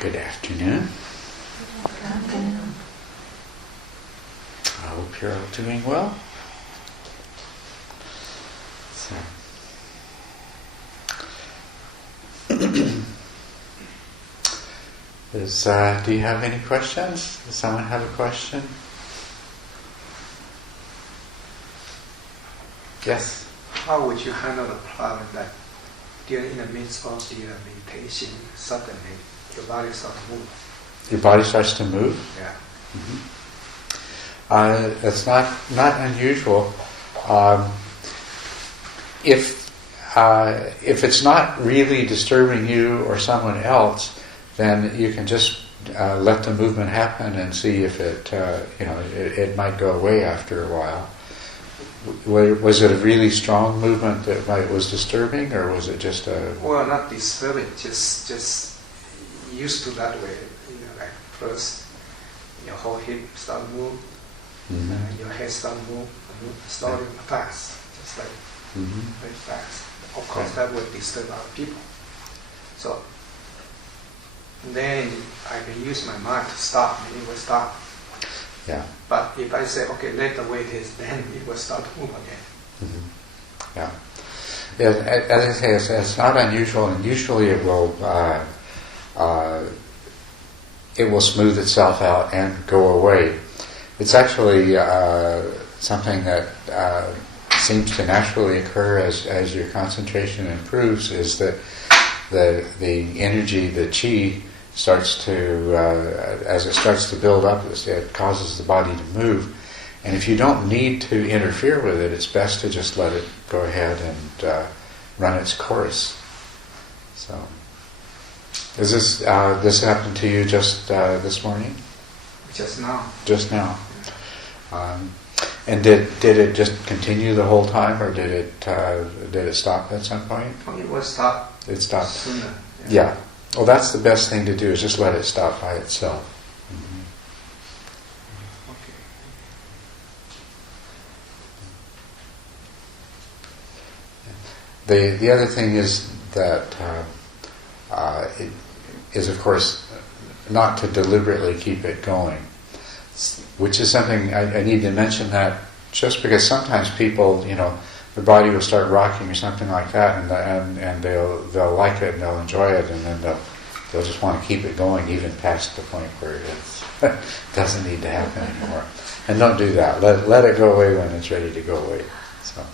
Good afternoon. I hope you're all doing well. So. Do you have any questions? Does someone have a question? Yes? How would you handle the problem that during the midst of the meditation, suddenly your body starts to move? Your body starts to move? Yeah. Mm-hmm. It's not unusual. If it's not really disturbing you or someone else, then you can just let the movement happen and see if it might go away after a while. Was it a really strong movement that was disturbing, or was it just a... Well, not disturbing, just used to that way. Like first your whole hip start to move, and your head start to move slowly fast, just like very fast. Of course, that would disturb other people. So then I can use my mind to stop, and it will stop. Yeah. But if I say, okay, let the way it is, then it will start to move again. Mm-hmm. Yeah. As I say, it's not unusual, and usually it will smooth itself out and go away. It's actually something that seems to naturally occur as your concentration improves. Is that the energy, the chi, starts to, as it starts to build up, it causes the body to move. And if you don't need to interfere with it, it's best to just let it go ahead and run its course. So, is this happened to you just this morning? Just now. Just now. And did it just continue the whole time, or did it stop at some point? It will stop. It stopped sooner. Yeah. Well, that's the best thing to do, is just let it stop by itself. Mm-hmm. Okay. The other thing is that it is, of course, not to deliberately keep it going, which is something I need to mention, that just because sometimes people, their body will start rocking or something like that, and they'll like it and they'll enjoy it, and then they'll just want to keep it going even past the point where it doesn't need to happen anymore. And don't do that. Let it go away when it's ready to go away. So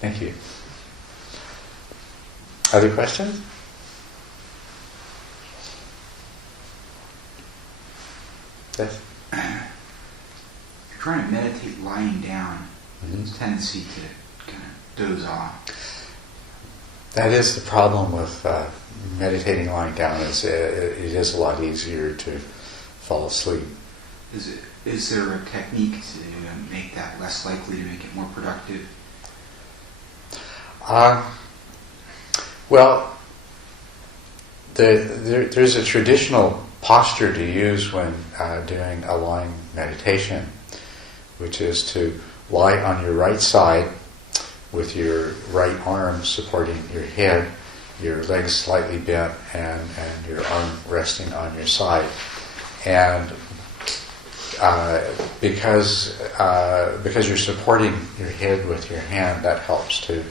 thank you. Other questions? Yes? You're trying to meditate lying down. There's a tendency to kind of doze off. That is the problem with meditating lying down. It is a lot easier to fall asleep. Is there a technique to make that less likely, to make it more productive? Well, there's a traditional posture to use when doing a lying meditation, which is to lie on your right side with your right arm supporting your head, your legs slightly bent, and your arm resting on your side. And because you're supporting your head with your hand, that helps to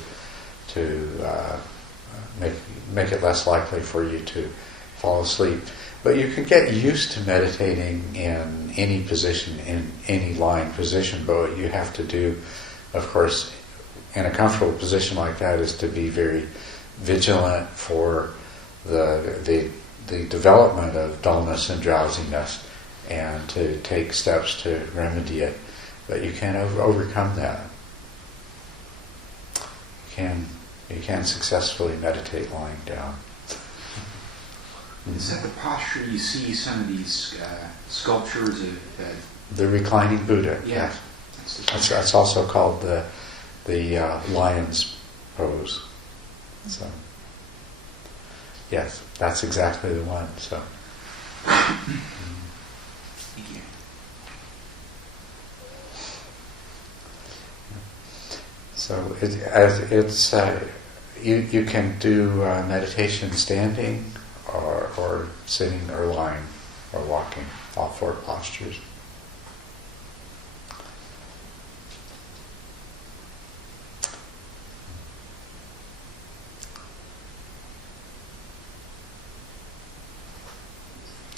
make it less likely for you to fall asleep. But you can get used to meditating in any position, in any lying position. But what you have to do, of course, in a comfortable position like that, is to be very vigilant for the development of dullness and drowsiness, and to take steps to remedy it. But you can overcome that. You can successfully meditate lying down. Is that the posture you see some of these sculptures of? The reclining Buddha. Yeah. That's also called the lion's pose. So, yes, that's exactly the one. So. Thank you. So you can do meditation standing or sitting or lying or walking, all four postures.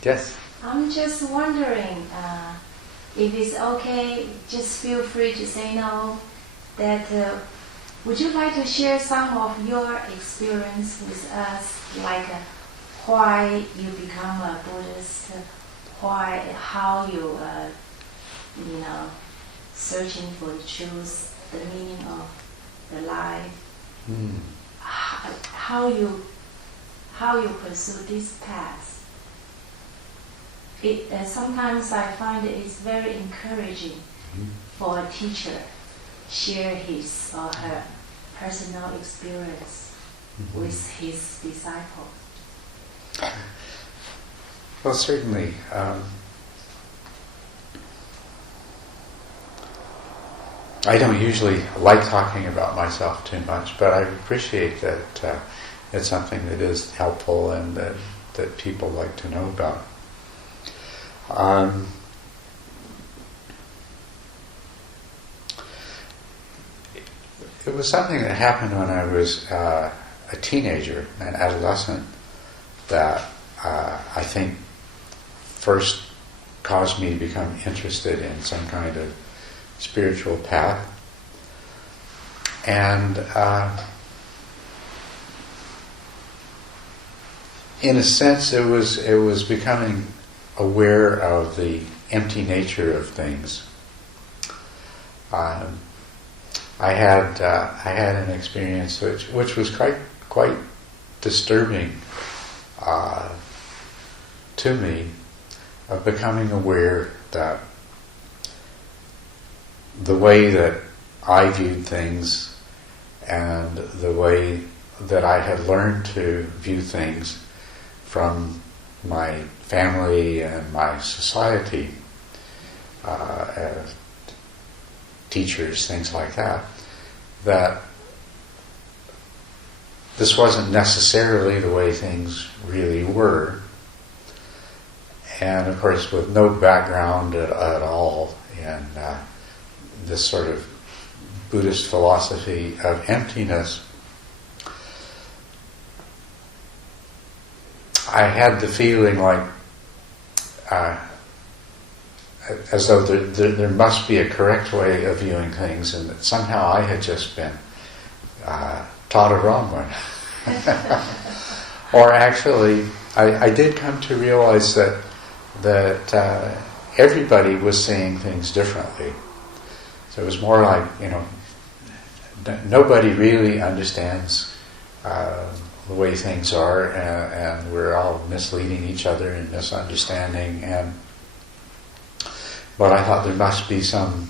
Yes? I'm just wondering if it's okay, just feel free to say no, that would you like to share some of your experience with us, like why you become a Buddhist, how you, searching for the truth, the meaning of the life, how you pursue this path. Sometimes I find it's very encouraging for a teacher share his or her personal experience with his disciples. Well, certainly. I don't usually like talking about myself too much, but I appreciate that it's something that is helpful and that people like to know about. It was something that happened when I was a teenager, an adolescent, that I think first caused me to become interested in some kind of spiritual path. And in a sense, it was becoming aware of the empty nature of things. I had an experience which was quite disturbing to me, of becoming aware that the way that I viewed things and the way that I had learned to view things from my family and my society, teachers, things like that, that this wasn't necessarily the way things really were. And of course, with no background at all in this sort of Buddhist philosophy of emptiness, I had the feeling like as though there must be a correct way of viewing things, and that somehow I had just been taught a wrong one. Or actually, I did come to realize that everybody was seeing things differently. So it was more like, nobody really understands the way things are, and we're all misleading each other and misunderstanding. But I thought there must be some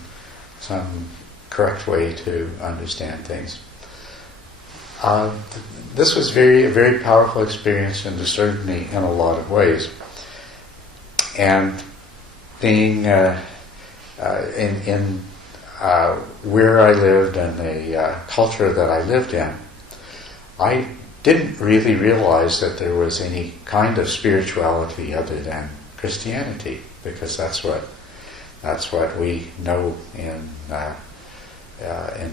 correct way to understand things. This was a very powerful experience and disturbed me in a lot of ways. And being in where I lived and the culture that I lived in, I didn't really realize that there was any kind of spirituality other than Christianity, because that's what we know in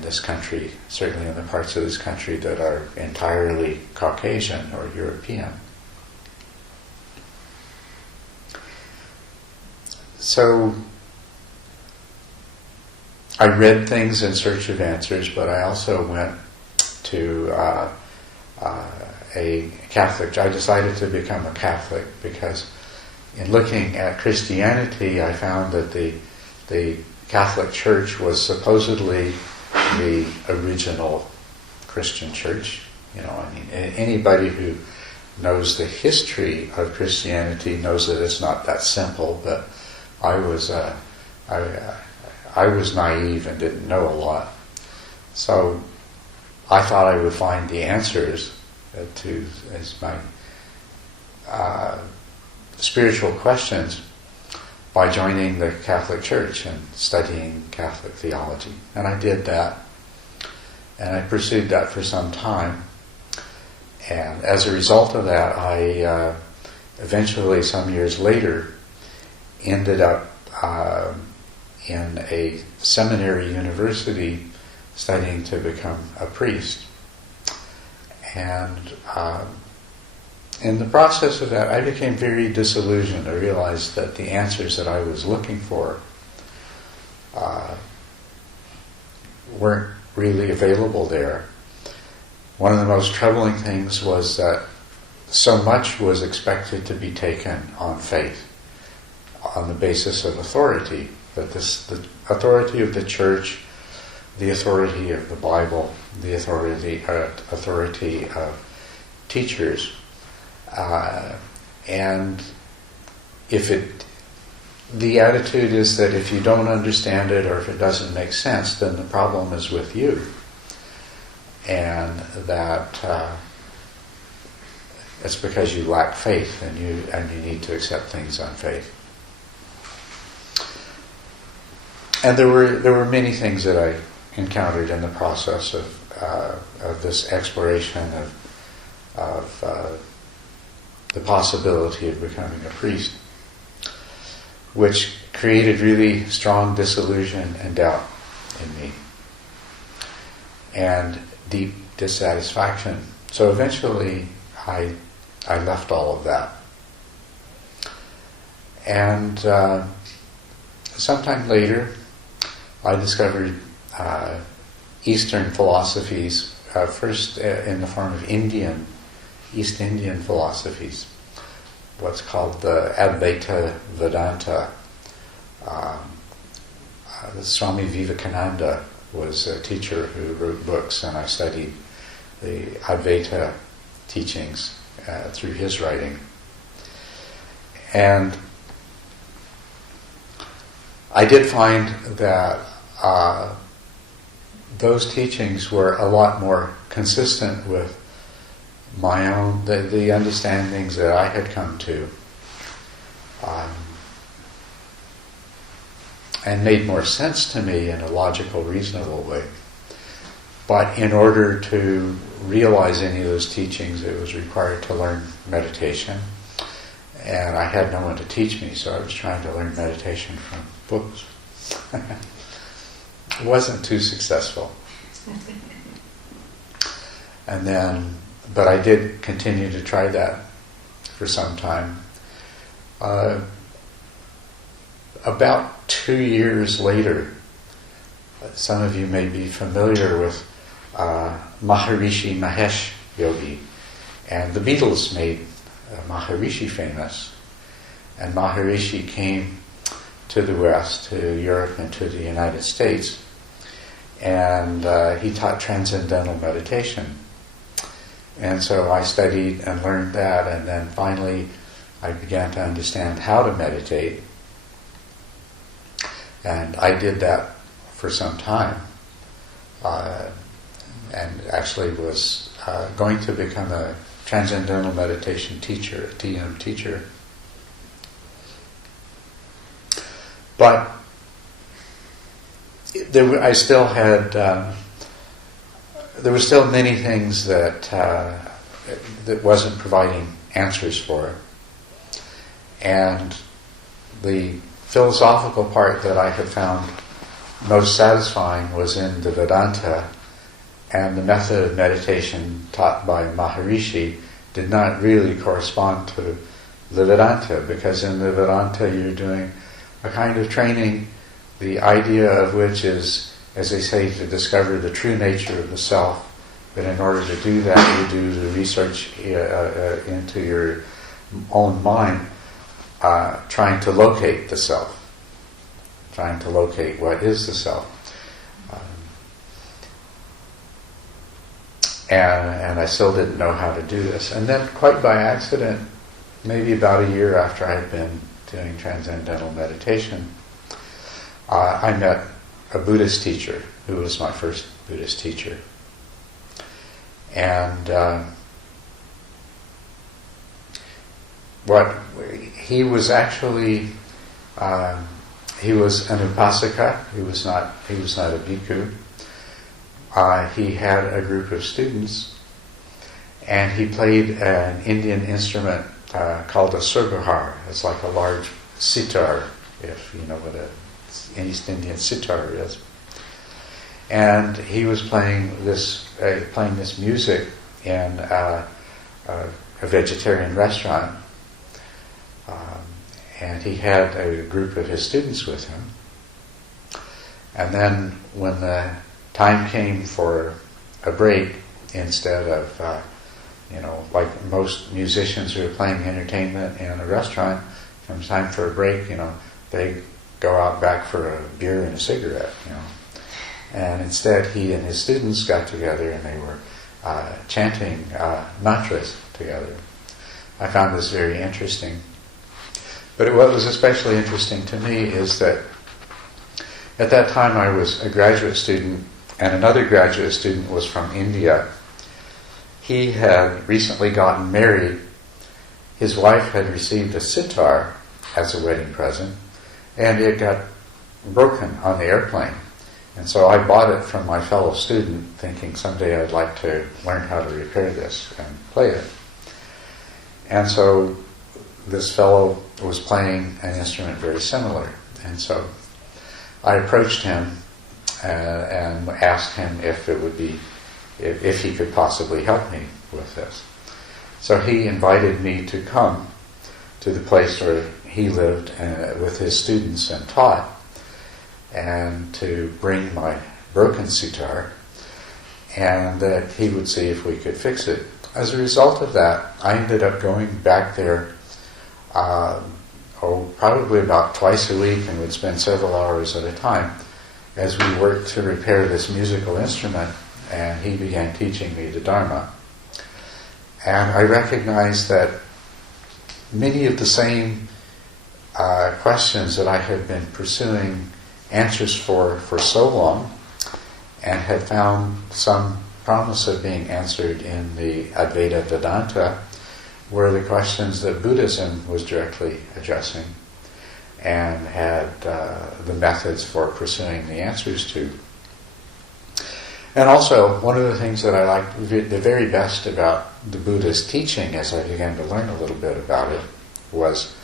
this country, certainly in the parts of this country that are entirely Caucasian or European. So I read things in search of answers, but I also went to a Catholic. I decided to become a Catholic because in looking at Christianity, I found that the Catholic Church was supposedly the original Christian church. Anybody who knows the history of Christianity knows that it's not that simple. But I was naive and didn't know a lot, so I thought I would find the answers to my spiritual questions by joining the Catholic Church and studying Catholic theology. And I did that, and I pursued that for some time. And as a result of that, I eventually, some years later, ended up in a seminary university studying to become a priest. And in the process of that, I became very disillusioned. I realized that the answers that I was looking for weren't really available there. One of the most troubling things was that so much was expected to be taken on faith, on the basis of authority, that the authority of the church, the authority of the Bible, the authority of teachers, and the attitude is that if you don't understand it or if it doesn't make sense, then the problem is with you, and that it's because you lack faith and you need to accept things on faith. And there were many things that I encountered in the process of this exploration of the possibility of becoming a priest, which created really strong disillusion and doubt in me, and deep dissatisfaction. So eventually I left all of that. And sometime later I discovered Eastern philosophies, first in the form of East Indian philosophies, what's called the Advaita Vedanta. Swami Vivekananda was a teacher who wrote books, and I studied the Advaita teachings through his writing. And I did find that those teachings were a lot more consistent with my own, the understandings that I had come to, and made more sense to me in a logical, reasonable way. But in order to realize any of those teachings, it was required to learn meditation, and I had no one to teach me, so I was trying to learn meditation from books. It wasn't too successful. And then, but I did continue to try that for some time. About 2 years later, some of you may be familiar with Maharishi Mahesh Yogi, and the Beatles made Maharishi famous. And Maharishi came to the West, to Europe and to the United States, and he taught transcendental meditation. And so I studied and learned that, and then finally I began to understand how to meditate. And I did that for some time, and actually was going to become a transcendental meditation teacher, a TM teacher. But there were still many things that wasn't providing answers for. And the philosophical part that I had found most satisfying was in the Vedanta, and the method of meditation taught by Maharishi did not really correspond to the Vedanta, because in the Vedanta you're doing a kind of training, the idea of which is, as they say, to discover the true nature of the self. But in order to do that, you do the research into your own mind, trying to locate the self, trying to locate what is the self. And I still didn't know how to do this. And then, quite by accident, maybe about a year after I had been doing transcendental meditation, I met a Buddhist teacher who was my first Buddhist teacher. And he was actually, he was an upasaka. He was not a bhikkhu. He had a group of students, and he played an Indian instrument called a surguhar. It's like a large sitar, if you know what an East Indian sitar is. And he was playing this music in a vegetarian restaurant, and he had a group of his students with him. And then when the time came for a break, instead of like most musicians who are playing entertainment in a restaurant, comes time for a break, they go out back for a beer and a cigarette, And instead, he and his students got together and they were chanting mantras together. I found this very interesting. But what was especially interesting to me is that at that time I was a graduate student, and another graduate student was from India. He had recently gotten married. His wife had received a sitar as a wedding present, and it got broken on the airplane. And so I bought it from my fellow student, thinking someday I'd like to learn how to repair this and play it. And so this fellow was playing an instrument very similar. And so I approached him and asked him if he could possibly help me with this. So he invited me to come to the place where he lived with his students and taught, and to bring my broken sitar, and that he would see if we could fix it. As a result of that, I ended up going back there probably about twice a week, and would spend several hours at a time as we worked to repair this musical instrument, and he began teaching me the Dharma. And I recognized that many of the same questions that I had been pursuing answers for so long, and had found some promise of being answered in the Advaita Vedanta, were the questions that Buddhism was directly addressing and had the methods for pursuing the answers to. And also, one of the things that I liked the very best about the Buddha's teaching, as I began to learn a little bit about it, was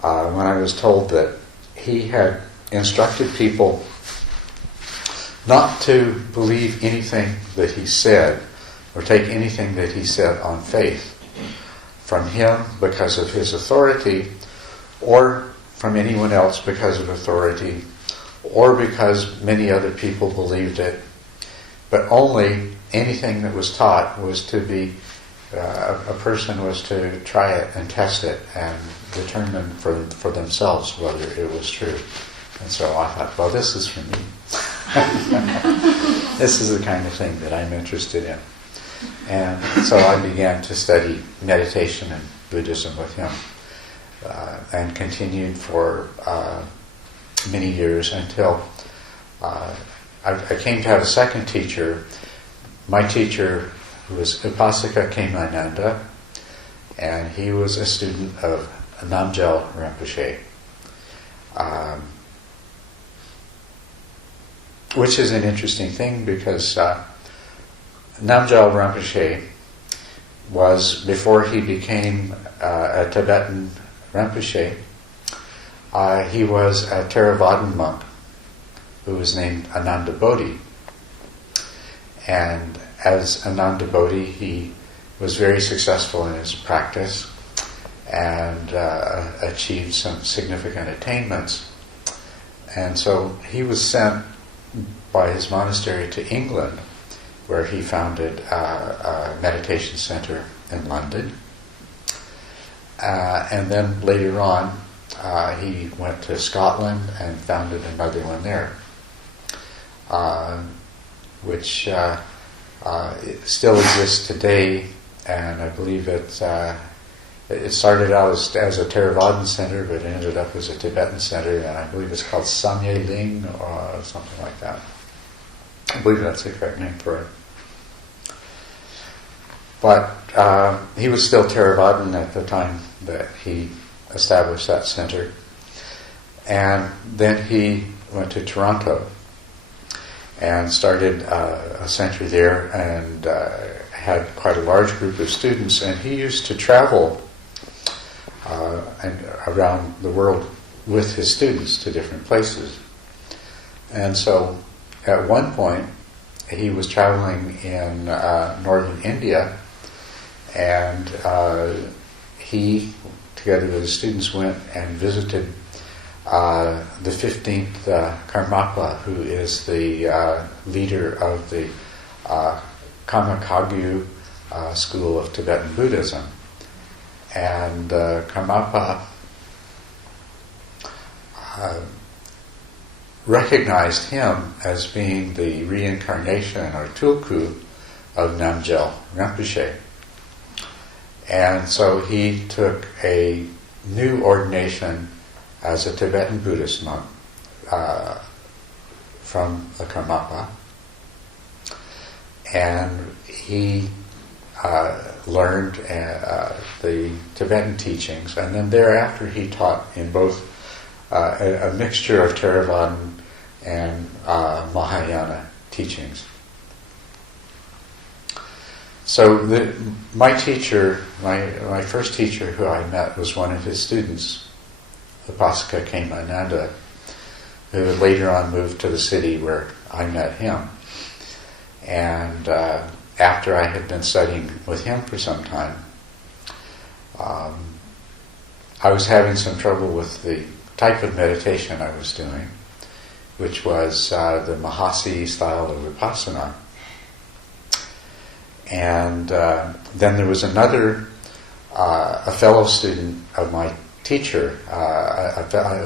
when I was told that he had instructed people not to believe anything that he said, or take anything that he said on faith from him because of his authority, or from anyone else because of authority, or because many other people believed it, but only anything that was taught was to be, a person was to try it and test it and determine for themselves whether it was true. And so I thought, well, this is for me. This is the kind of thing that I'm interested in. And so I began to study meditation and Buddhism with him, and continued for many years until I came to have a second teacher. My teacher was Upasaka Kemananda, and he was a student of Namgyal Rinpoche, which is an interesting thing because Namgyal Rinpoche was, before he became a Tibetan Rinpoche, he was a Theravadan monk who was named Ananda Bodhi. And as Ananda Bodhi, he was very successful in his practice and achieved some significant attainments. And so he was sent by his monastery to England, where he founded a meditation center in London. And then later on, he went to Scotland and founded another one there, which it still exists today. And I believe it started out as a Theravadan center, but it ended up as a Tibetan center, and I believe it's called Samye Ling or something like that. I believe that's the correct name for it. But he was still Theravadan at the time that he established that center. And then he went to Toronto and started a center there, and had quite a large group of students, and he used to travel around the world with his students to different places. And so at one point, he was traveling in northern India, and he, together with his students, went and visited the 15th Karmapa, who is the leader of the Kamakagyu school of Tibetan Buddhism. And Karmapa recognized him as being the reincarnation or tulku of Namgyal Rinpoche. And so he took a new ordination as a Tibetan Buddhist monk from the Karmapa. And he learned the Tibetan teachings, and then thereafter he taught in both a mixture of Theravadan and Mahayana teachings. So my teacher, my first teacher who I met was one of his students, Upasaka Kemananda, who later on moved to the city where I met him. And after I had been studying with him for some time, I was having some trouble with the type of meditation I was doing, which was the Mahasi style of Vipassana. And then there was another, a fellow student of my teacher,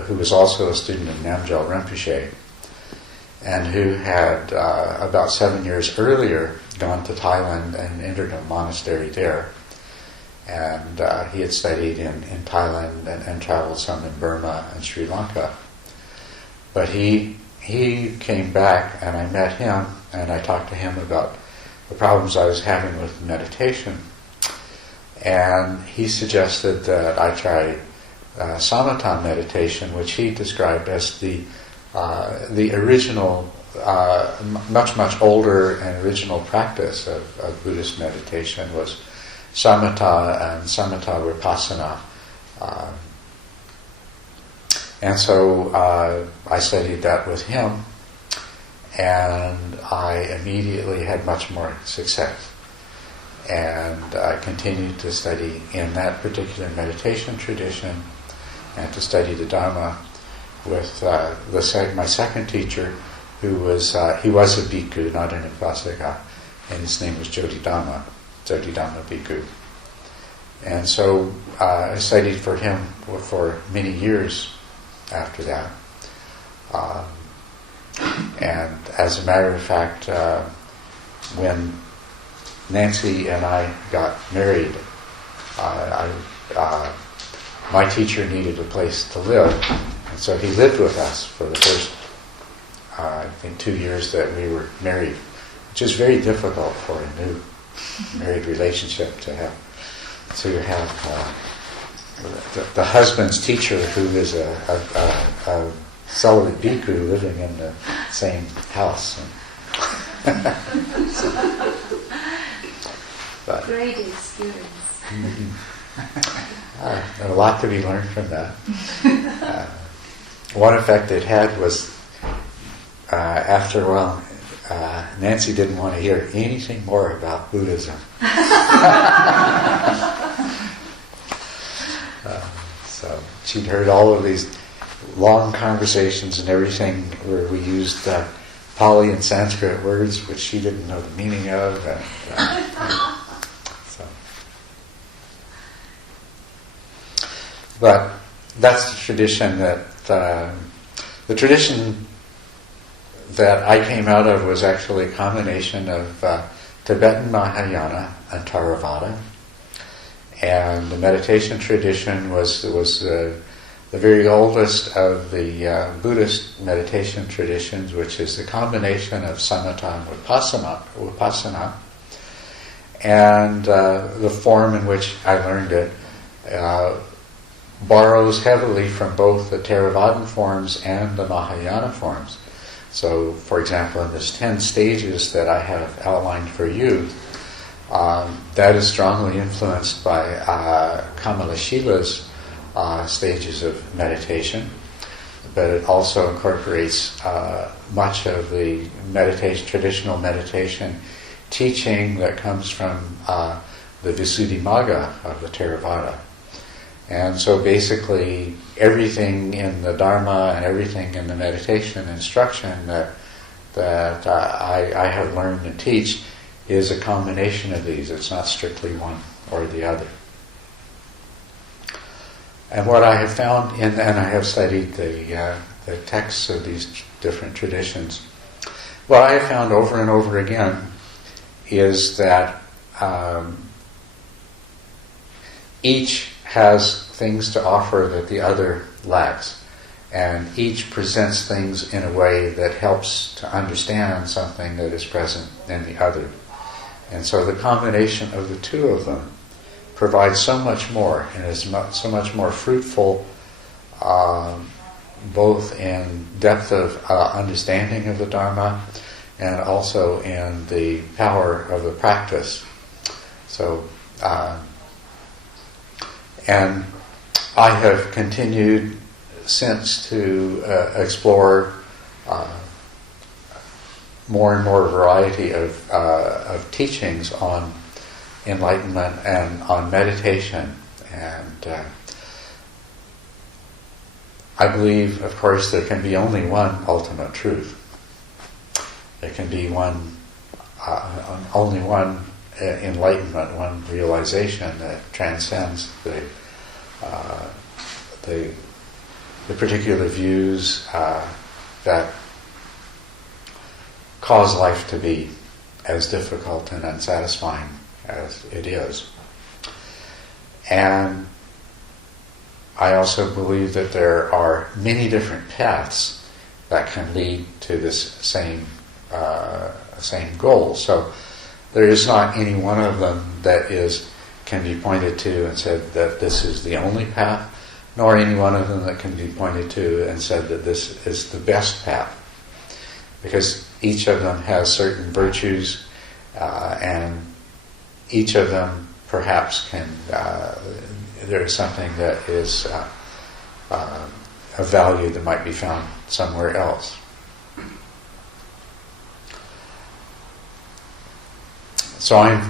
who was also a student of Namgyal Rinpoche, and who had about 7 years earlier gone to Thailand and entered a monastery there. And he had studied in Thailand and traveled some in Burma and Sri Lanka. But he came back, and I met him, and I talked to him about the problems I was having with meditation. And he suggested that I try samatha meditation, which he described as the original, much older and original practice of Buddhist meditation was samatha and samatha vipassana. And so I studied that with him, and I immediately had much more success. And I continued to study in that particular meditation tradition and to study the Dharma with my second teacher, who was he was a bhikkhu, not an upasaka, and his name was Jodhidhamma Bhikkhu. And so I studied for him for many years after that. And as a matter of fact, when Nancy and I got married, my teacher needed a place to live, and so he lived with us for the first, I think, 2 years that we were married, which is very difficult for a new married relationship to have. So you have the husband's teacher, who is a celibate bhikkhu, living in the same house. But, great experience. and a lot to be learned from that. One effect it had was, after a while, Nancy didn't want to hear anything more about Buddhism. So she'd heard all of these long conversations and everything where we used Pali and Sanskrit words which she didn't know the meaning of. But that's the tradition the tradition that I came out of was actually a combination of Tibetan Mahayana and Theravada. And the meditation tradition was the very oldest of the Buddhist meditation traditions, which is the combination of samatha and vipassana. And the form in which I learned it borrows heavily from both the Theravadan forms and the Mahayana forms. So, for example, in this 10 stages that I have outlined for you, That is strongly influenced by Kamalashila's stages of meditation, but it also incorporates much of the traditional meditation teaching that comes from the Visuddhimagga of the Theravada. And so basically everything in the Dharma and everything in the meditation instruction that I have learned and teach is a combination of these. It's not strictly one or the other. And what I have found, and I have studied the texts of these different traditions, what I have found over and over again is that each has things to offer that the other lacks, and each presents things in a way that helps to understand something that is present in the other. And so the combination of the two of them provides so much more, and is so much more fruitful, both in depth of understanding of the Dharma and also in the power of the practice. So, and I have continued since to explore more and more variety of teachings on enlightenment and on meditation. And I believe, of course, there can be only one ultimate truth. There can be only one enlightenment, one realization that transcends the particular views that cause life to be as difficult and unsatisfying as it is. And I also believe that there are many different paths that can lead to this same goal. So there is not any one of them that can be pointed to and said that this is the only path, nor any one of them that can be pointed to and said that this is the best path. Because each of them has certain virtues, and each of them perhaps there is something that is of value that might be found somewhere else. So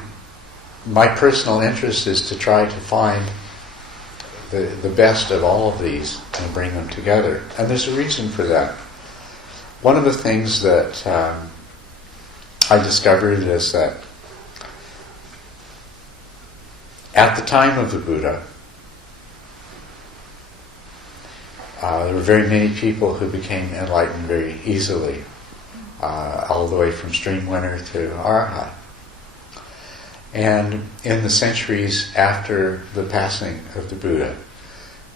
my personal interest is to try to find the best of all of these and bring them together. And there's a reason for that. One of the things that I discovered is that at the time of the Buddha, there were very many people who became enlightened very easily, all the way from streamwinner to arhat. And in the centuries after the passing of the Buddha,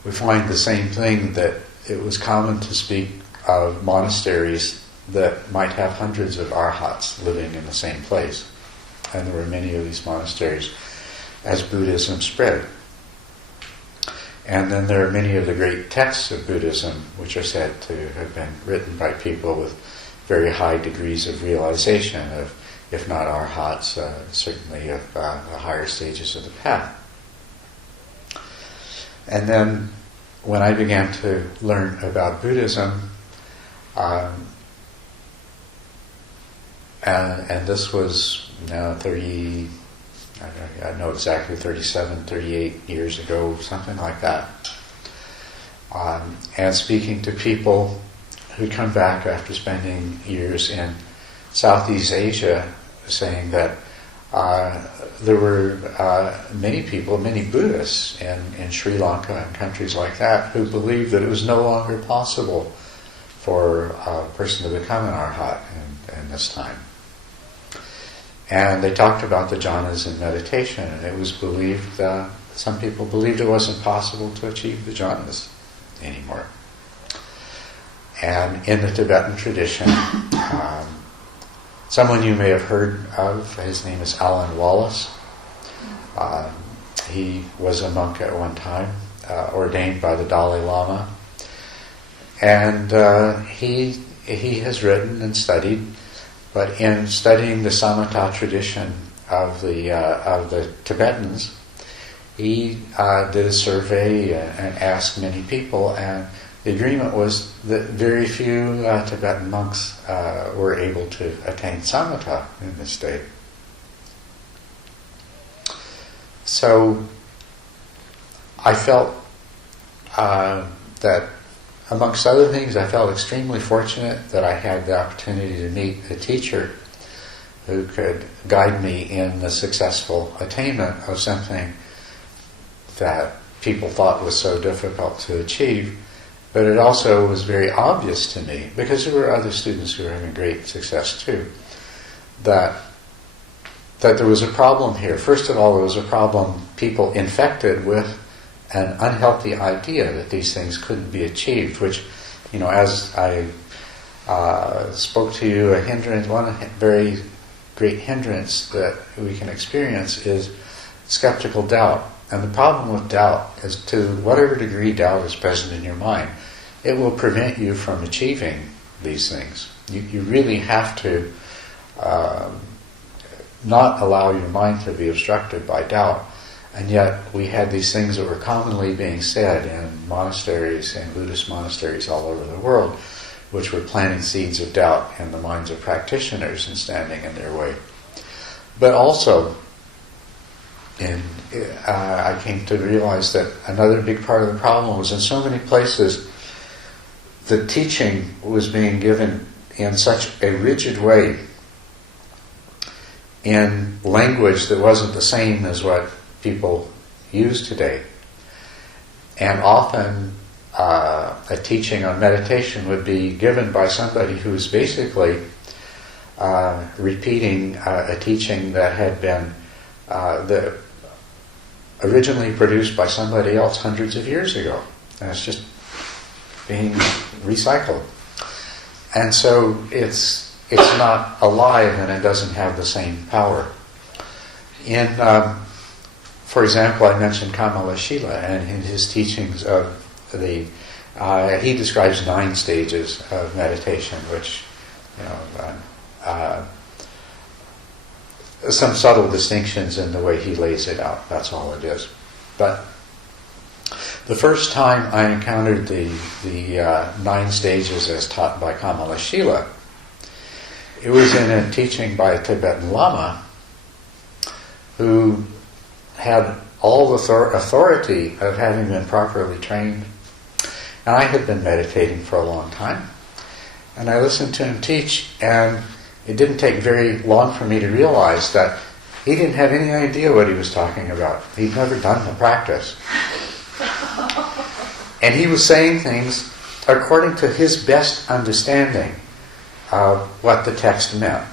we find the same thing, that it was common to speak of monasteries that might have hundreds of arhats living in the same place. And there were many of these monasteries as Buddhism spread. And then there are many of the great texts of Buddhism which are said to have been written by people with very high degrees of realization of, if not arhats, certainly of the higher stages of the path. And then when I began to learn about Buddhism, and this was now 30, I know exactly 37, 38 years ago, something like that. And speaking to people who'd come back after spending years in Southeast Asia, saying that there were many people, many Buddhists in Sri Lanka and countries like that, who believed that it was no longer possible for a person to become an arhat in this time. And they talked about the jhanas in meditation, and it was believed, some people believed it wasn't possible to achieve the jhanas anymore. And in the Tibetan tradition, someone you may have heard of, his name is Alan Wallace. He was a monk at one time, ordained by the Dalai Lama. And he has written and studied, but in studying the Samatha tradition the Tibetans, he did a survey and asked many people, and the agreement was that very few Tibetan monks were able to attain samatha in this state. So I felt that, amongst other things, I felt extremely fortunate that I had the opportunity to meet a teacher who could guide me in the successful attainment of something that people thought was so difficult to achieve. But it also was very obvious to me, because there were other students who were having great success too, that there was a problem here. First of all, there was a problem, people infected with an unhealthy idea that these things couldn't be achieved, which, as I spoke to you, one very great hindrance that we can experience is skeptical doubt. And the problem with doubt is, to whatever degree doubt is present in your mind, it will prevent you from achieving these things. You really have to not allow your mind to be obstructed by doubt. And yet we had these things that were commonly being said in monasteries, in Buddhist monasteries all over the world, which were planting seeds of doubt in the minds of practitioners and standing in their way. But also, I came to realize that another big part of the problem was, in so many places, the teaching was being given in such a rigid way, in language that wasn't the same as what people use today. And often a teaching on meditation would be given by somebody who's basically repeating a teaching that had been originally produced by somebody else hundreds of years ago. And it's just being recycled. And so it's not alive, and it doesn't have the same power. For example, I mentioned Kamalashila, and in his teachings of he describes 9 stages of meditation, which, some subtle distinctions in the way he lays it out. That's all it is. But the first time I encountered the 9 stages as taught by Kamalashila, it was in a teaching by a Tibetan Lama who had all the authority of having been properly trained. And I had been meditating for a long time. And I listened to him teach, and it didn't take very long for me to realize that he didn't have any idea what he was talking about. He'd never done the practice. And he was saying things according to his best understanding of what the text meant,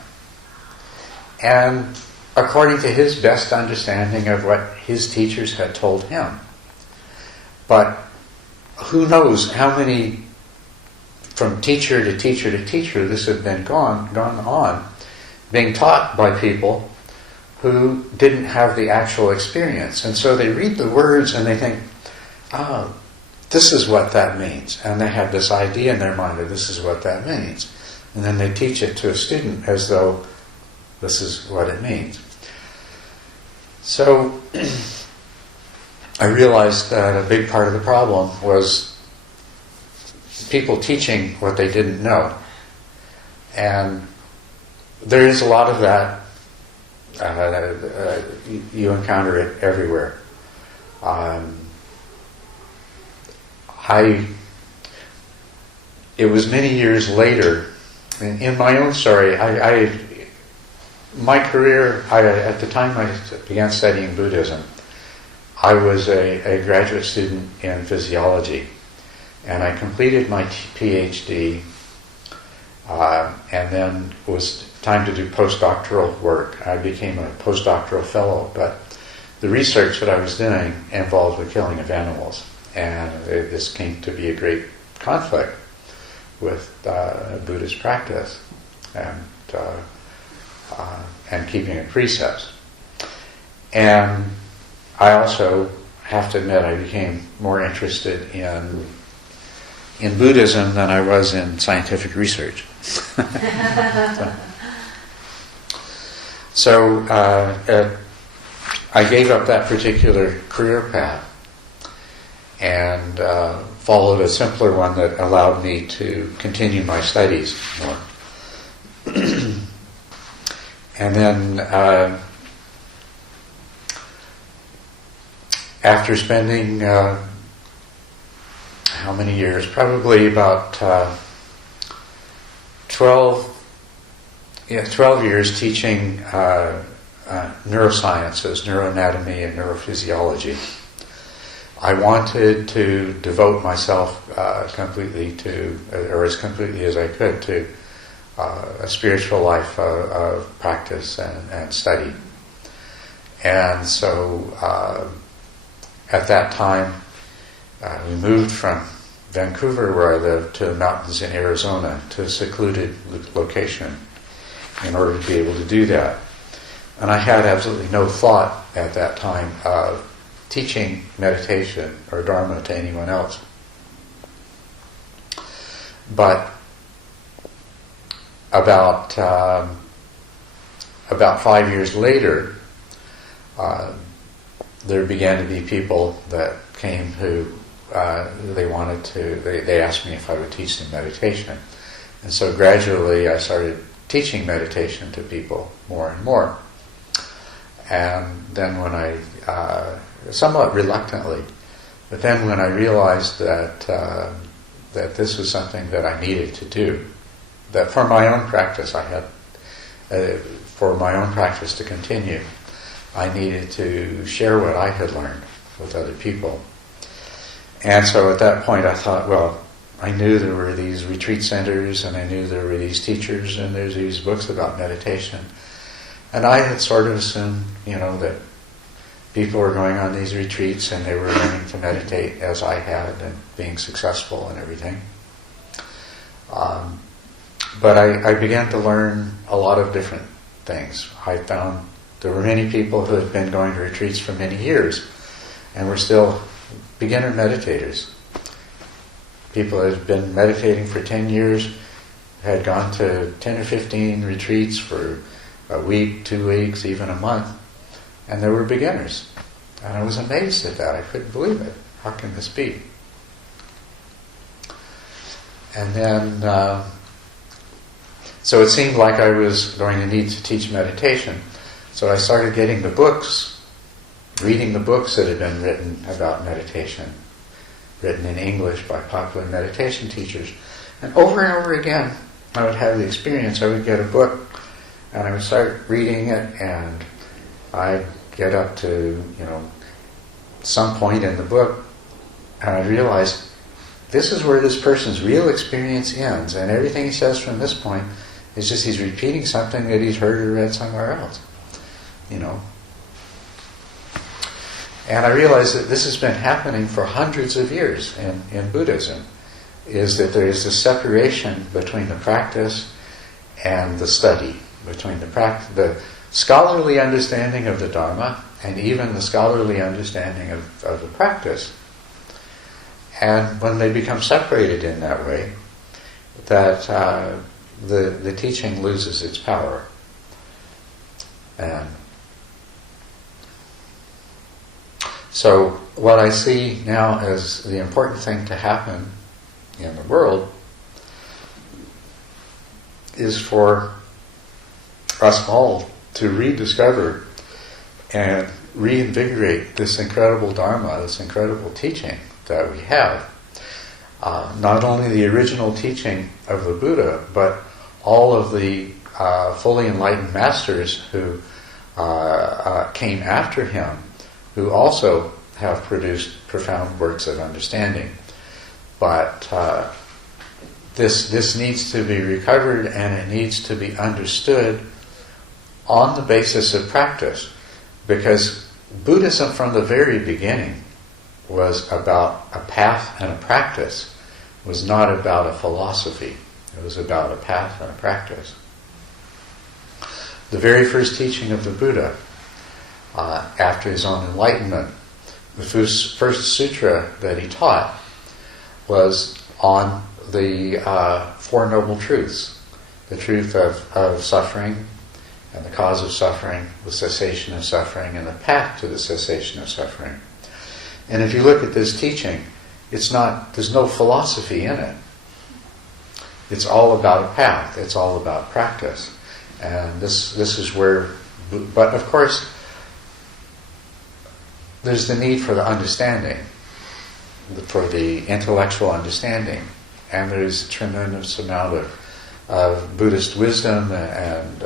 and according to his best understanding of what his teachers had told him. But who knows how many, from teacher to teacher to teacher, this had been gone on, being taught by people who didn't have the actual experience. And so they read the words and they think, this is what that means. And they have this idea in their mind that this is what that means. And then they teach it to a student as though this is what it means. So I realized that a big part of the problem was people teaching what they didn't know. And there is a lot of that. You encounter it everywhere. It was many years later, in my own story, my career, at the time I began studying Buddhism, I was a graduate student in physiology, and I completed my PhD, and then it was time to do postdoctoral work. I became a postdoctoral fellow, but the research that I was doing involved the killing of animals, and this came to be a great conflict with Buddhist practice and keeping of precepts. And I also have to admit I became more interested in Buddhism than I was in scientific research. So I gave up that particular career path and followed a simpler one that allowed me to continue my studies more. And then after spending how many years? Probably about 12 years teaching neurosciences, neuroanatomy and neurophysiology. I wanted to devote myself completely to, or as completely as I could, to a spiritual life of practice and study. And so at that time, we moved from Vancouver, where I lived, to the mountains in Arizona, to a secluded location in order to be able to do that. And I had absolutely no thought at that time of teaching meditation or Dharma to anyone else. But about 5 years later, there began to be people that came who they asked me if I would teach them meditation. And so gradually I started teaching meditation to people more and more. And then when somewhat reluctantly, but then when I realized that this was something that I needed to do, that for my own practice for my own practice to continue, I needed to share what I had learned with other people. And so at that point I thought, well, I knew there were these retreat centers and I knew there were these teachers and there's these books about meditation. And I had sort of assumed, that people were going on these retreats and they were learning to meditate as I had and being successful and everything. But I began to learn a lot of different things. I found there were many people who had been going to retreats for many years and were still beginner meditators. People that had been meditating for 10 years had gone to 10 or 15 retreats for a week, 2 weeks, even a month, and there were beginners. And I was amazed at that. I couldn't believe it. How can this be? And then, so it seemed like I was going to need to teach meditation. So I started getting the books, reading the books that had been written about meditation, written in English by popular meditation teachers. And over again, I would have the experience. I would get a book, and I would start reading it, and I'd get up to, some point in the book, and I realized this is where this person's real experience ends, and everything he says from this point is just he's repeating something that he's heard or read somewhere else, And I realized that this has been happening for hundreds of years in Buddhism, is that there is a separation between the practice and the study, between the scholarly understanding of the Dharma and even the scholarly understanding of the practice. And when they become separated in that way, that the teaching loses its power. And so what I see now as the important thing to happen in the world is for us all to rediscover and reinvigorate this incredible Dharma, this incredible teaching that we have. Not only the original teaching of the Buddha, but all of the fully enlightened masters who came after him, who also have produced profound works of understanding. But this needs to be recovered, and it needs to be understood on the basis of practice, because Buddhism from the very beginning was about a path and a practice. It was not about a philosophy. It was about a path and a practice. The very first teaching of the Buddha, after his own enlightenment, the first sutra that he taught was on the Four Noble Truths, the truth of suffering and the cause of suffering, the cessation of suffering, and the path to the cessation of suffering. And if you look at this teaching, there's no philosophy in it. It's all about a path. It's all about practice. And this is where, but of course, there's the need for the understanding, for the intellectual understanding. And there's a tremendous amount of Buddhist wisdom and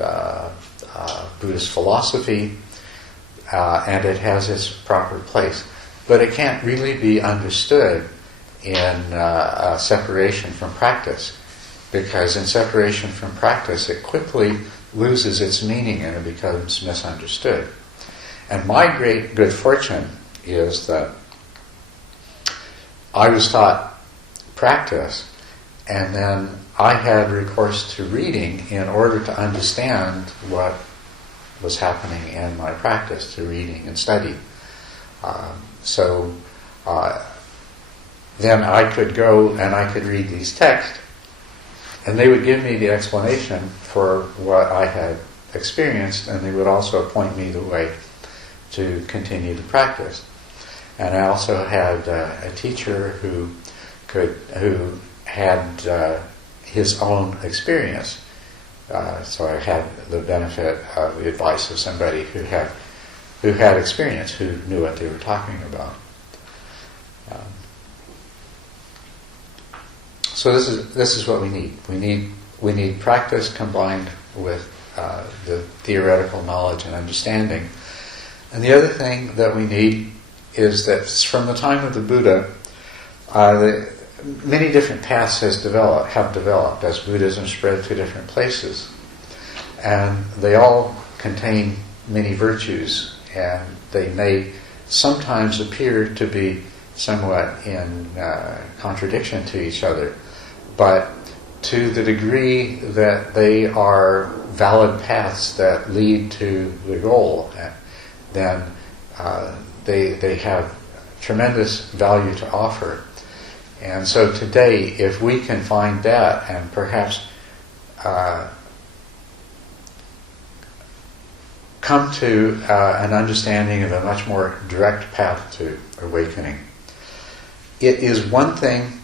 Buddhist philosophy, and it has its proper place. But it can't really be understood in separation from practice, because in separation from practice it quickly loses its meaning and it becomes misunderstood. And my great good fortune is that I was taught practice, and then I had recourse to reading in order to understand what was happening in my practice, to reading and study. So then I could go and I could read these texts, and they would give me the explanation for what I had experienced, and they would also point me the way to continue to practice. And I also had a teacher who had his own experience. So I had the benefit of the advice of somebody who had experience, who knew what they were talking about. So this is what we need. We need practice combined with the theoretical knowledge and understanding. And the other thing that we need is that from the time of the Buddha, many different paths have developed as Buddhism spread to different places, and they all contain many virtues, and they may sometimes appear to be somewhat in contradiction to each other, but to the degree that they are valid paths that lead to the goal, then they have tremendous value to offer. And so today, if we can find that and perhaps come to an understanding of a much more direct path to awakening, it is one thing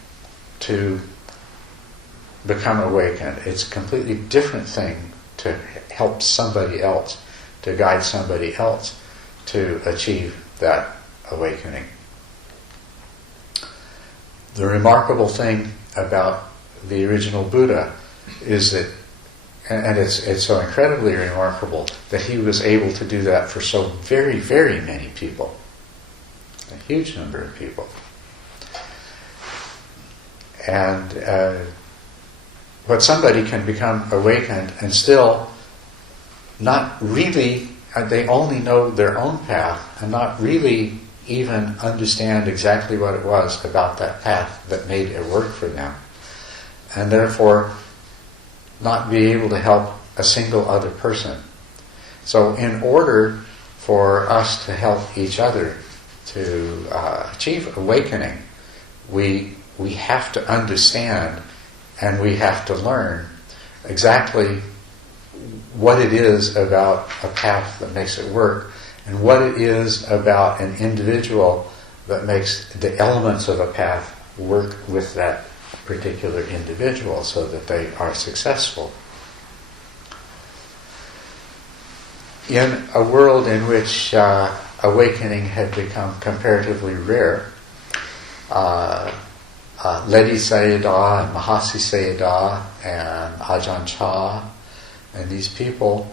to become awakened. It's a completely different thing to help somebody else, to guide somebody else to achieve that awakening. The remarkable thing about the original Buddha is that, and it's so incredibly remarkable, that he was able to do that for so very, very many people. A huge number of people. And but somebody can become awakened and still not really, they only know their own path and not really even understand exactly what it was about that path that made it work for them, and therefore not be able to help a single other person. So in order for us to help each other to achieve awakening, we have to understand and we have to learn exactly what it is about a path that makes it work, and what it is about an individual that makes the elements of a path work with that particular individual so that they are successful. In a world in which awakening had become comparatively rare, Ledi Sayadaw and Mahasi Sayadaw and Ajahn Chah and these people,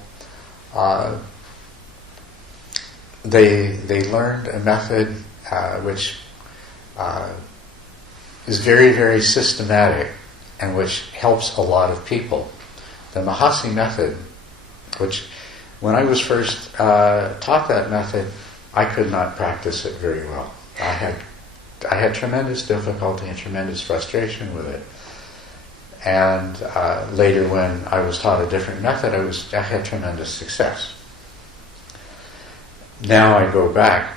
they learned a method which is very, very systematic and which helps a lot of people. The Mahasi method, which when I was first taught that method, I could not practice it very well. I had tremendous difficulty and tremendous frustration with it. And later, when I was taught a different method, I had tremendous success. Now I go back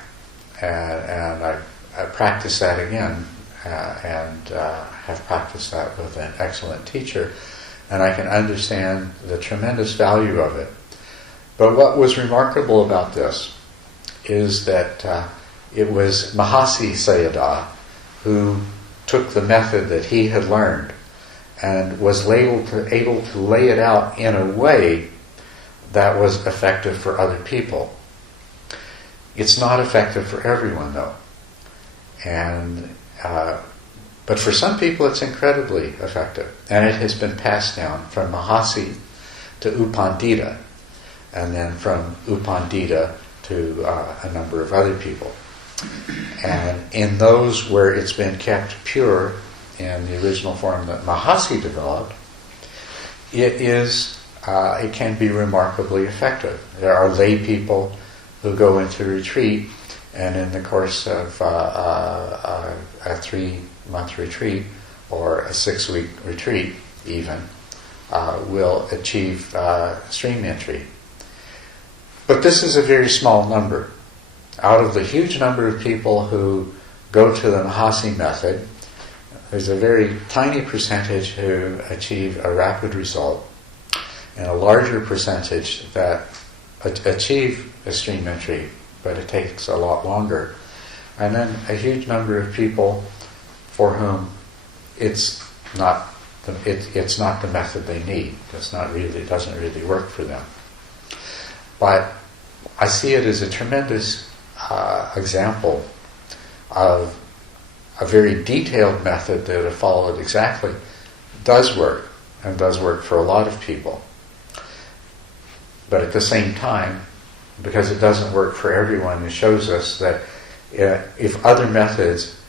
and I practice that again, and have practiced that with an excellent teacher, and I can understand the tremendous value of it. But what was remarkable about this is that it was Mahasi Sayadaw who took the method that he had learned and was able to lay it out in a way that was effective for other people. It's not effective for everyone, though. But for some people it's incredibly effective. And it has been passed down from Mahasi to U Pandita, and then from U Pandita to a number of other people. And in those where it's been kept pure in the original form that Mahasi developed, it can be remarkably effective. There are lay people who go into retreat, and in the course of a 3-month retreat or a 6-week retreat even, will achieve stream entry. But this is a very small number. Out of the huge number of people who go to the Mahasi method, there's a very tiny percentage who achieve a rapid result, and a larger percentage that achieve a stream entry, but it takes a lot longer. And then a huge number of people for whom it's not the method they need. It doesn't really work for them. But I see it as a tremendous example of a very detailed method that, if followed exactly, does work, and does work for a lot of people. But at the same time, because it doesn't work for everyone, it shows us that if other methods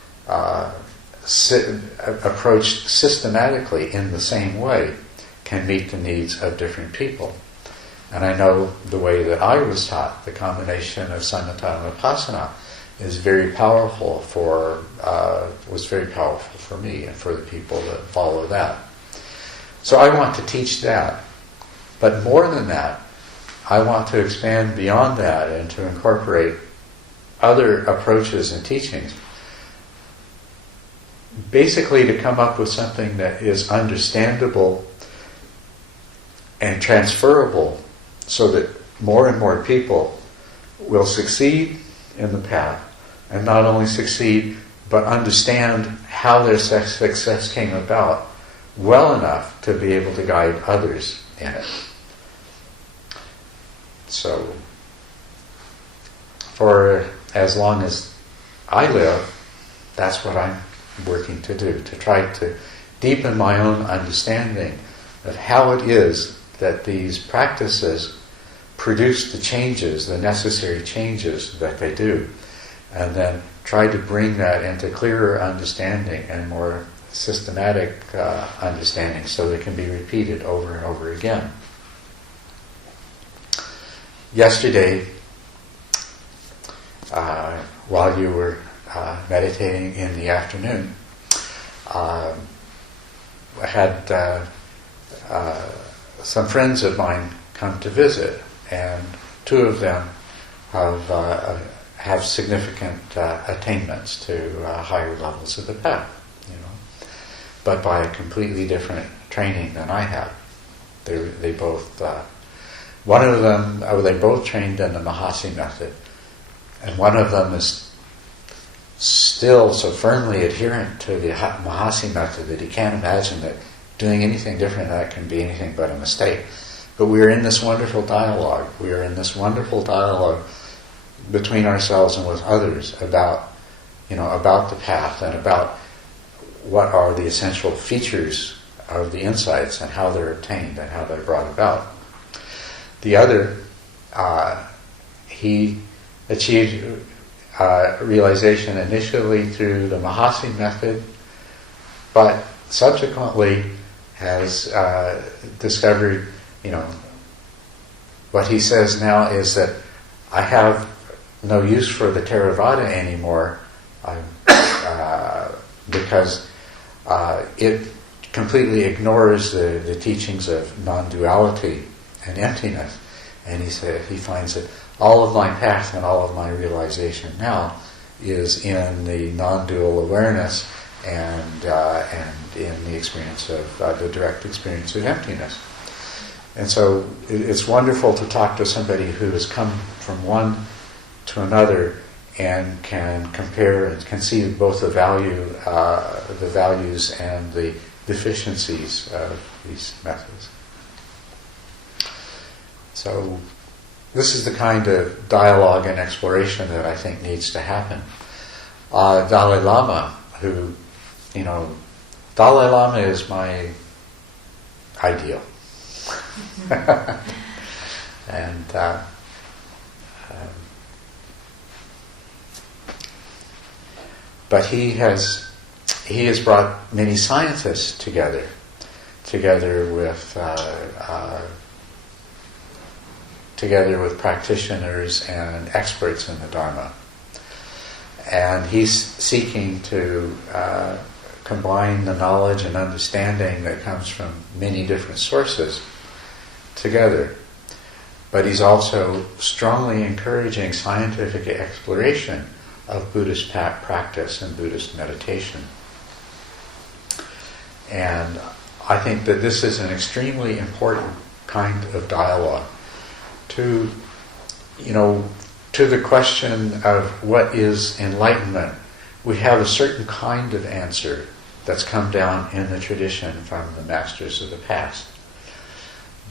approached systematically in the same way can meet the needs of different people. And I know the way that I was taught, the combination of samatha and vipassana, was very powerful for me and for the people that follow that. So I want to teach that. But more than that, I want to expand beyond that and to incorporate other approaches and teachings. Basically to come up with something that is understandable and transferable so that more and more people will succeed in the path, and not only succeed, but understand how their success came about well enough to be able to guide others in it. So, for as long as I live, that's what I'm working to do, to try to deepen my own understanding of how it is that these practices produce the changes, the necessary changes that they do, and then try to bring that into clearer understanding and more systematic understanding so they can be repeated over and over again. Yesterday, while you were meditating in the afternoon, I had some friends of mine come to visit, and two of them have significant attainments to higher levels of the path, but by a completely different training than I have. They both, one of them, they both trained in the Mahasi method, and one of them is still so firmly adherent to the Mahasi method that he can't imagine that doing anything different than that can be anything but a mistake. But we are in this wonderful dialogue. We are in this wonderful dialogue between ourselves and with others about the path and about what are the essential features of the insights and how they're obtained and how they're brought about. The other, he achieved realization initially through the Mahasi method, but subsequently has discovered, what he says now is that I have no use for the Theravada anymore because it completely ignores the teachings of non-duality and emptiness. And he said he finds that all of my path and all of my realization now is in the non-dual awareness and in the experience of the direct experience of emptiness. And so it's wonderful to talk to somebody who has come from one to another and can compare and can see both the values and the deficiencies of these methods. So this is the kind of dialogue and exploration that I think needs to happen. Dalai Lama, Dalai Lama is my ideal. And but he has brought many scientists together with practitioners and experts in the Dharma, and he's seeking to combine the knowledge and understanding that comes from many different sources together. But he's also strongly encouraging scientific exploration of Buddhist practice and Buddhist meditation. And I think that this is an extremely important kind of dialogue to the question of what is enlightenment. We have a certain kind of answer that's come down in the tradition from the masters of the past.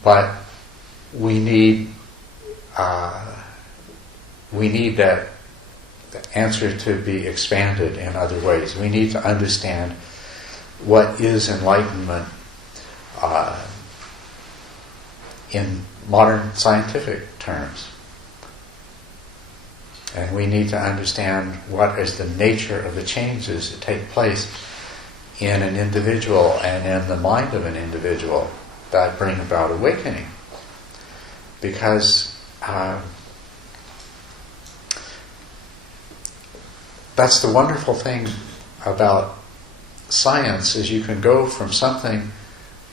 But we need that answer to be expanded in other ways. We need to understand what is enlightenment in modern scientific terms. And we need to understand what is the nature of the changes that take place in an individual and in the mind of an individual that bring about awakening. Because that's the wonderful thing about science, is you can go from something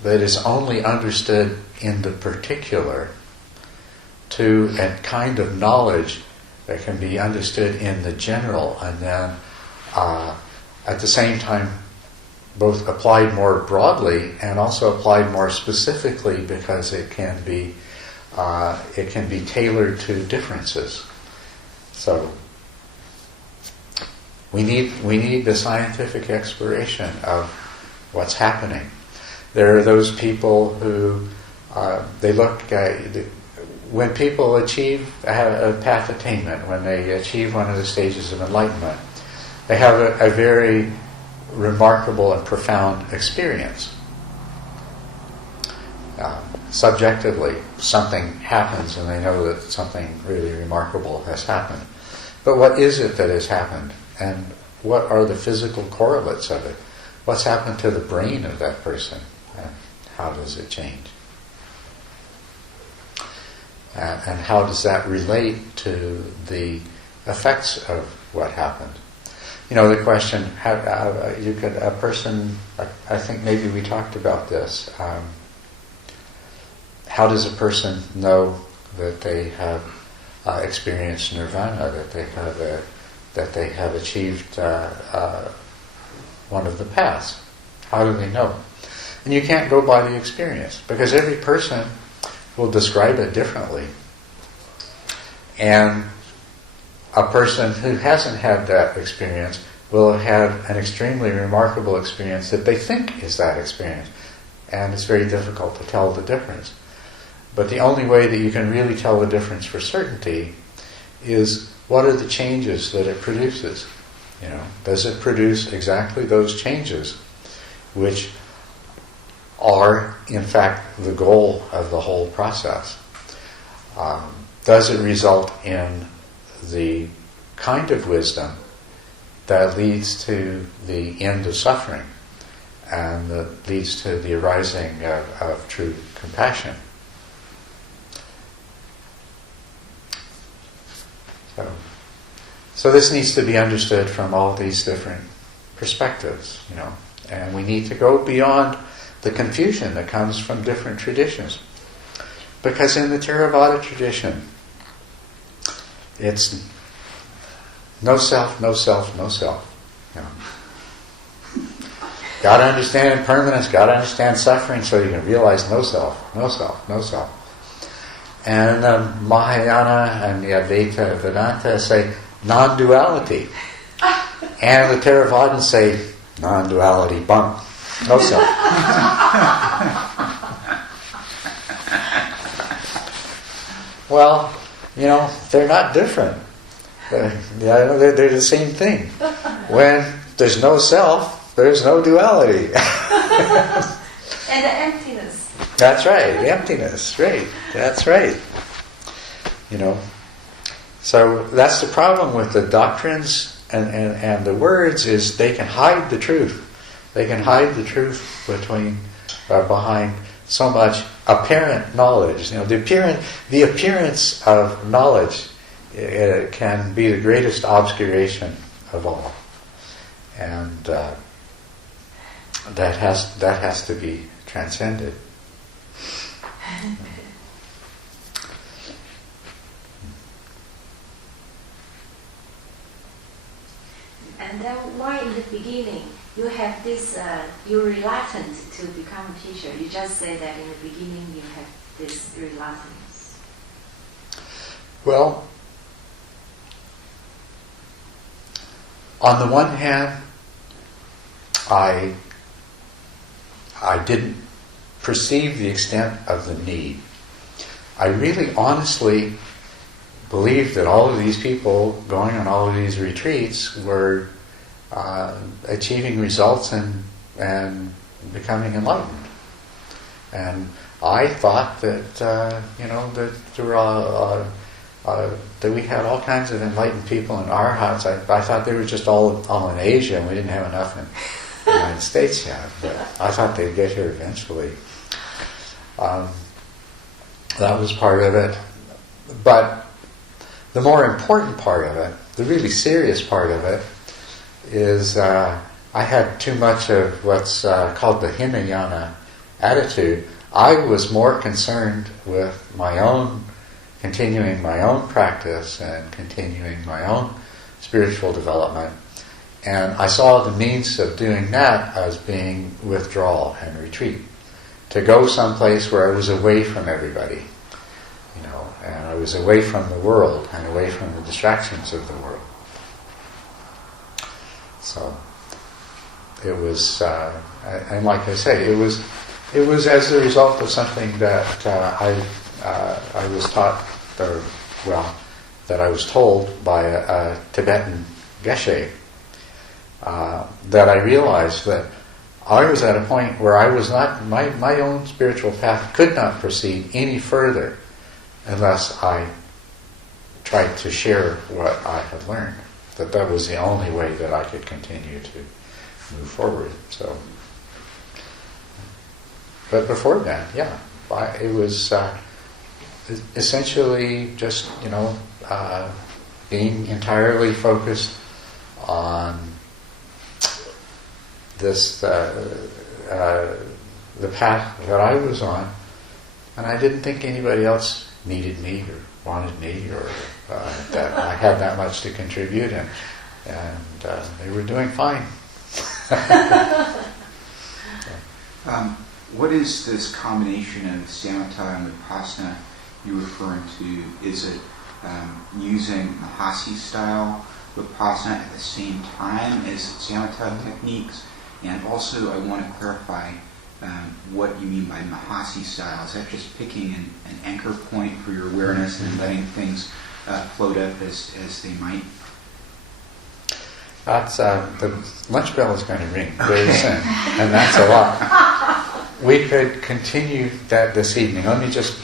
that is only understood in the particular to a kind of knowledge that can be understood in the general, and then at the same time both applied more broadly and also applied more specifically, because it can be tailored to differences. So we need the scientific exploration of what's happening. There are those people who they look at when people achieve a path attainment, when they achieve one of the stages of enlightenment, they have a very remarkable and profound experience. Subjectively, something happens and they know that something really remarkable has happened. But what is it that has happened? And what are the physical correlates of it? What's happened to the brain of that person? And how does it change? And how does that relate to the effects of what happened? The question, a person, I think maybe we talked about this, how does a person know that they have experienced nirvana, that they have achieved one of the paths? How do they know? And you can't go by the experience, because every person will describe it differently. And a person who hasn't had that experience will have had an extremely remarkable experience that they think is that experience. And it's very difficult to tell the difference. But the only way that you can really tell the difference for certainty is, what are the changes that it produces? Does it produce exactly those changes which are, in fact, the goal of the whole process? Does it result in the kind of wisdom that leads to the end of suffering and that leads to the arising of true compassion? So this needs to be understood from all these different perspectives, and we need to go beyond the confusion that comes from different traditions. Because in the Theravada tradition, it's no self, no self, no self. Got to understand impermanence, got to understand suffering so you can realize no self, no self, no self. And Mahayana and the Advaita Vedanta say non-duality. And the Theravadins say non-duality, bunk, no self. Well, they're not different. They're the same thing. When there's no self, there's no duality. And the emptiness. That's right, emptiness, right. That's right. So that's the problem with the doctrines and the words is they can hide the truth. They can hide the truth behind so much apparent knowledge. The appearance of knowledge can be the greatest obscuration of all, and that has to be transcended. And then why in the beginning you have this, you're reluctant to become a teacher? You just say that in the beginning you have this reluctance. Well, on the one hand, I didn't perceive the extent of the need. I really honestly believed that all of these people going on all of these retreats were achieving results and becoming enlightened. And I thought that that there were that we had all kinds of enlightened people in our house. I thought they were just all in Asia, and we didn't have enough in the United States yet. But I thought they'd get here eventually. That was part of it. But the more important part of it, the really serious part of it, is I had too much of what's called the Hinayana attitude. I was more concerned with continuing my own practice and continuing my own spiritual development. And I saw the means of doing that as being withdrawal and retreat. To go someplace where I was away from everybody, and I was away from the world and away from the distractions of the world. So it was, and like I say, it was as a result of something that I was taught, that I was told by a Tibetan geshe, that I realized that I was at a point where I was not, my own spiritual path could not proceed any further unless I tried to share what I had learned. That was the only way that I could continue to move forward. So, but before that, it was essentially just being entirely focused on this the path that I was on, and I didn't think anybody else needed me or wanted me or that I had that much to contribute, and they were doing fine. What is this combination of samatha and vipassana you're referring to? Is it using Mahasi style vipassana at the same time as samatha techniques? And also, I want to clarify what you mean by Mahasi style. Is that just picking an anchor point for your awareness and letting things float up as they might? That's the lunch bell is going to ring very soon, and that's a lot. We could continue that this evening. Let me just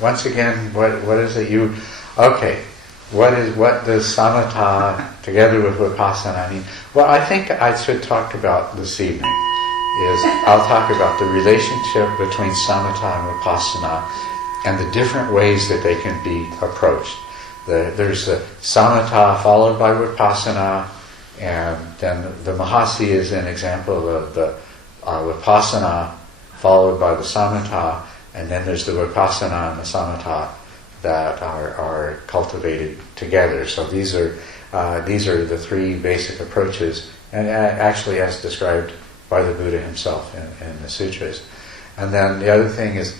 once again, what is it you? Okay, what does samatha together with vipassana mean? Well, I think I should talk about this evening. I'll talk about the relationship between samatha and vipassana and the different ways that they can be approached. There's the samatha followed by vipassana, and then the Mahasi is an example of the vipassana followed by the samatha, and then there's the vipassana and the samatha that are cultivated together. So these are the three basic approaches, and actually as described by the Buddha himself in the sutras. And then the other thing is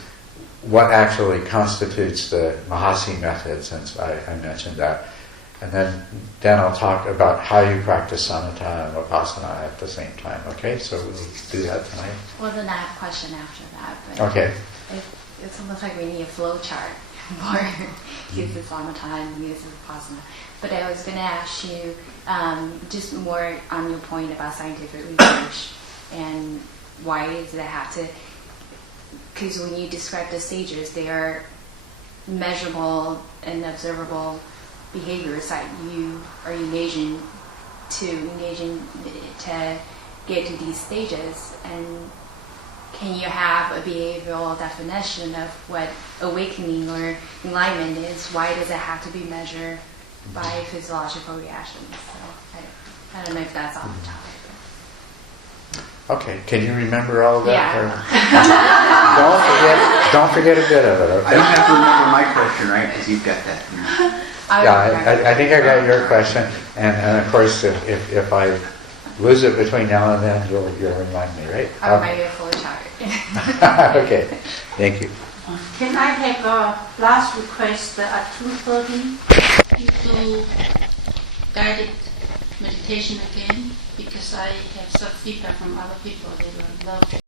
what actually constitutes the Mahasi method, since I mentioned that. And then I'll talk about how you practice samatha and vipassana at the same time. Okay, so we'll do that tonight. Well, then I have a question after that. But Okay. It's almost like we need a flow chart for use of samatha and use of vipassana. But I was going to ask you just more on your point about scientific research and why does it have to? Because when you describe the stages, they are measurable and observable behaviors that you are engaging to get to these stages. And can you have a behavioral definition of what awakening or enlightenment is? Why does it have to be measured by physiological reactions? So I don't know if that's on the topic. Okay, can you remember all of that? Yeah. Don't forget a bit of it, okay? I don't have to remember my question, right? Because you've got that. Yeah, I think I got your question, and of course, if I lose it between now and then, you'll remind me, right? I'll write you a flow chart. Okay, thank you. Can I have a last request at 2:30 to guided meditation again? Because I have some feedback from other people. They would love to